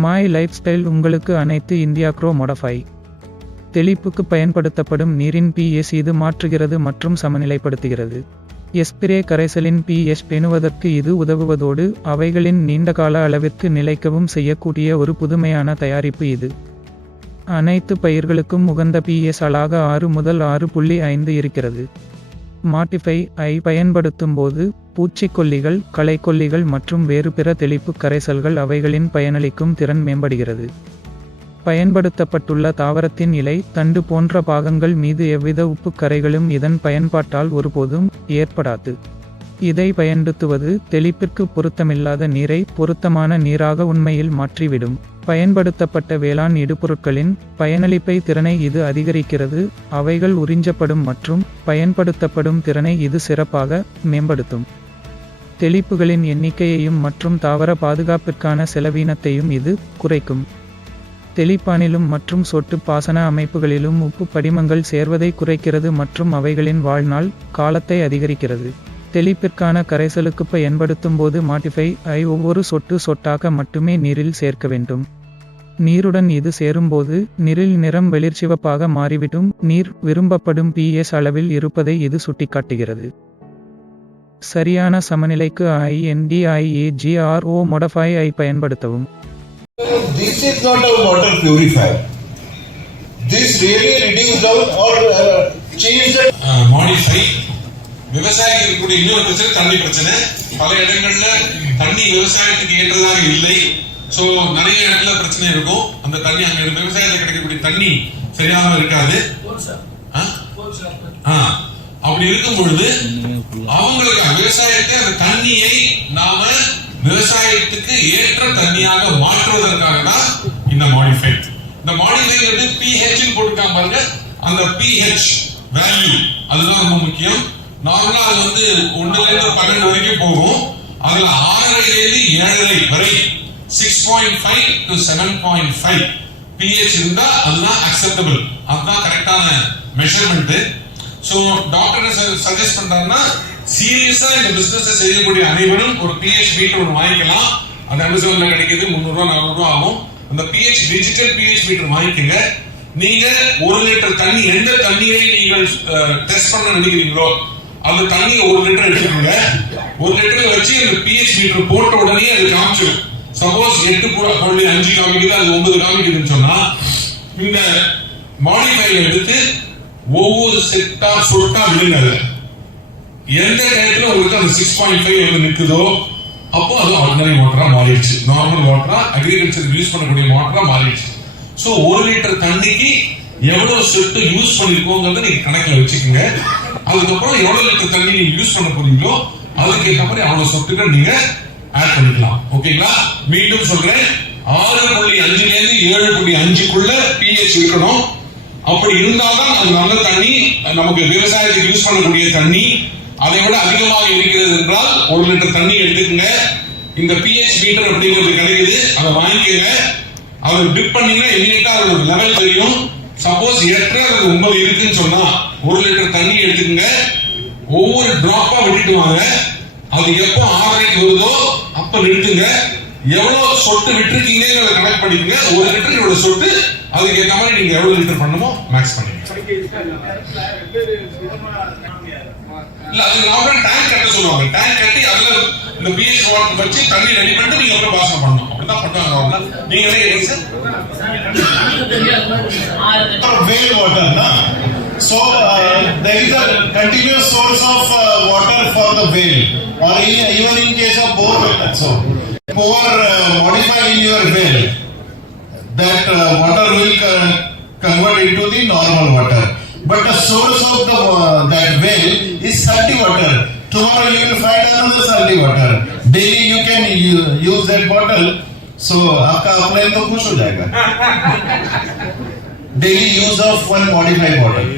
My life style உங்களுக்கு அனைத்து India grow modify தெளிப்புக்கு பயன்படுத்தப்படும் நீரின் pH இது மாற்றுகிறது மற்றும் சமநிலைப்படுத்துகிறது. ஸ்ப்ரே கரைசலின் pH பேணுவதற்கு இது உதவுவதோடு அவைகளின் நீண்டகால அளவிற்கு நிலைக்கவும் செய்யக்கூடிய ஒரு புதுமையான தயாரிப்பு இது. அனைத்து பயிர்களுக்கும் உகந்த pH அலாக 6 முதல் 6.5 இருக்கிறது. மாடிஃபை ஐ பயன்படுத்தும் போது பூச்சிக்கொல்லிகள், களைக்கொல்லிகள் மற்றும் வேறு பிற தெளிப்பு கரைசல்கள் அவைகளின் பயனளிக்கும் திறன் மேம்படுகிறது. பயன்படுத்தப்பட்டுள்ள தாவரத்தின் இலை, தண்டு போன்ற பாகங்கள் மீது எவ்வித உப்பு கரைகளும் இதன் பயன்பாட்டால் ஒருபோதும் ஏற்படாது. இதை பயன்படுத்துவது தெளிப்பிற்கு பொருத்தமில்லாத நீரை பொருத்தமான நீராக உண்மையில் மாற்றிவிடும். பயன்படுத்தப்பட்ட வேளாண் இடுபொருட்களின் பயனளிப்பை திறனை இது அதிகரிக்கிறது, அவைகள் உறிஞ்சப்படும் மற்றும் பயன்படுத்தப்படும் திறனை இது சிறப்பாக மேம்படுத்தும். தெளிப்புகளின் எண்ணிக்கையையும் மற்றும் தாவர பாதுகாப்பிற்கான செலவீனத்தையும் இது குறைக்கும். தெளிப்பானிலும் மற்றும் சொட்டு பாசன அமைப்புகளிலும் உப்பு படிமங்கள் சேர்வதை குறைக்கிறது மற்றும் அவைகளின் வாழ்நாள் காலத்தை அதிகரிக்கிறது. தெளிப்பிற்கான கரைசலுக்கு பயன்படுத்தும் போது மாடிஃபை ஐ ஒவ்வொரு சொட்டு சொட்டாக மட்டுமே நீரில் சேர்க்க வேண்டும். நீருடன் இது சேரும்போது நீரில் நிறம் வெளிர்சிவப்பாக மாறிவிடும். நீர் விரும்பப்படும் pH அளவில் இருப்பதை இது சுட்டிக்காட்டுகிறது. சரியான சமநிலைக்கு INDIAGRO மோடிஃபை ஐ பயன்படுத்தவும். This is not a water purifier. This really reduce down or change the modify. விவசாயிக்கு இருக்கக்கூடிய இன்னொரு பிரச்சனை தண்ணி பிரச்சனை. பல இடங்கள்ல தண்ணி விவசாயத்துக்கு ஏற்றதாக இல்லை. சோ நிறைய இடத்துல பிரச்சனை இருக்கும். அந்த தண்ணி அங்க விவசாயத்துக்கு கிடைக்கக்கூடிய தண்ணி சரியாக இருக்காது. அப்படி இருக்கும் பொழுது அவங்களுக்கு விவசாயத்தை அந்த தண்ணியை நாம விவசாயத்துக்கு ஏற்ற தண்ணியாக மாற்றுவதற்காக தான் இந்த மாடிஃபை. இந்த மாடிஃபை வந்து pH போட்டுருக்காங்க பாருங்க. அந்த pH வேல்யூ அதுதான் ரொம்ப முக்கியம். நார்மலா அது வந்து 1 ல இருந்து 12 வரைக்கும் போகும். அதுல 6.5 ல இருந்து 7.5 வரை 6.5 to 7.5 pH இருந்தா அதுதான் அக்செப்டபிள். அதுதான் கரெக்டான மெஷர்மெண்ட். சோ டாக்டர் சஜஸ்ட் பண்றாருன்னா சீரியஸா இந்த பிசினஸ் செய்யக்கூடிய அனைவரும் ஒரு pH மீட்டர் ஒன்று வாங்கிக்கலாம். அது அமேசான்ல கிடைக்குது. 300 ரூபாய் 400 ரூபாய் ஆகும். அந்த pH டிஜிட்டல் pH மீட்டர் வாங்கிக்கங்க. நீங்க 1 லிட்டர் தண்ணி எந்த தண்ணியை நீங்கள் டெஸ்ட் பண்ண நினைக்கிறீங்களோ அந்த தண்ணி 1 லிட்டர் எடுத்துக்கோங்க. 1 லிட்டர் வச்சு அந்த pH மீட்டர் போட்ட உடனே அது காமிச்சிடும். சப்போஸ் 8.5 காமிக்குது, அது 9 காமிக்குதுன்னு சொன்னா இந்த மாடிஃபைல எடுத்து ஒவ்வொரு சொட்டா விடுங்க. எந்த நேரத்துல உங்களுக்கு அந்த 6.5 வந்து நிக்குதோ அப்போ அது ஆர்டினரி வாட்டரா மாறிடுச்சு. நார்மல் வாட்டரா அக்ரிகல்ச்சர் யூஸ் பண்ணக்கூடிய வாட்டரா மாறிடுச்சு. சோ 1 லிட்டர் தண்ணிக்கு எவ்வளவு சொட்டு யூஸ் பண்ணிருக்கோங்கிறத நீங்க கணக்குல வச்சுக்கோங்க. அதுக்கப்புறம் எவ்வளவு லிட்டர் தண்ணி நீங்க யூஸ் பண்ண போறீங்களோ அதுக்கு ஏற்ற மாதிரி அவ்வளவு சொட்டுகள் நீங்க ஆட் பண்ணிக்கலாம். ஓகேங்களா? மீண்டும் சொல்றேன், 6.5 ல இருந்து 7.5க்குள்ள pH இருக்கணும். அப்படி இருந்தால்தான் அது நல்ல தண்ணி, நமக்கு விவசாயத்துக்கு யூஸ் பண்ணக்கூடிய தண்ணி. அதை விட அதிகமாக இருக்கிறது என்றால் 1 லிட்டர் தண்ணி எடுத்துக்கங்க. இந்த pH மீட்டர் அப்படிங்கிறது கிடைக்குது, அதை வாங்கிக்கங்க. அதை டிப் பண்ணீங்கன்னா இமீடியட்டா அதோட லெவல் தெரியும். சப்போஸ் 8 அல்லது 9 இருக்குன்னு சொன்னா 1 லிட்டர் தண்ணி எடுத்துக்கங்க. ஒவ்வொரு டிராப்பா விட்டுட்டு வாங்க. அது எப்போ 6.5 வருதோ அப்ப நிறுத்துங்க. எவ்வளவு சொட்டு விட்டுருக்கீங்கிறத கனெக்ட் பண்ணிக்கங்க. 1 லிட்டரோட சொட்டு அதுக்கு ஏற்ற மாதிரி நீங்க எவ்வளவு லிட்டர் பண்ணணுமோ மேக்ஸ் பண்ணிக்கங்க. இல்ல அது நார்மல் டேங்க் கட்ட சொல்லுவாங்க. டேங்க் கட்டி அதுல இந்த pH வாட்டர் வச்சு தண்ணி ரெடி பண்ணிட்டு நீங்க அப்புறம் பாசனம் பண்ணணும். அப்படிதான் பண்ணுவாங்க நார்மலா. நீங்க என்ன கேக்குறீங்க sir? well water na. So there is a continuous source of water for the well, or even in case of borewell also. Pour modify in your well, that water will convert into the normal water. But the source of the that well is salty water. Tomorrow you will find another salty water. Daily you can use that bottle. So आपका अपने तो खुश हो जाएगा. Daily use of one modified bottle.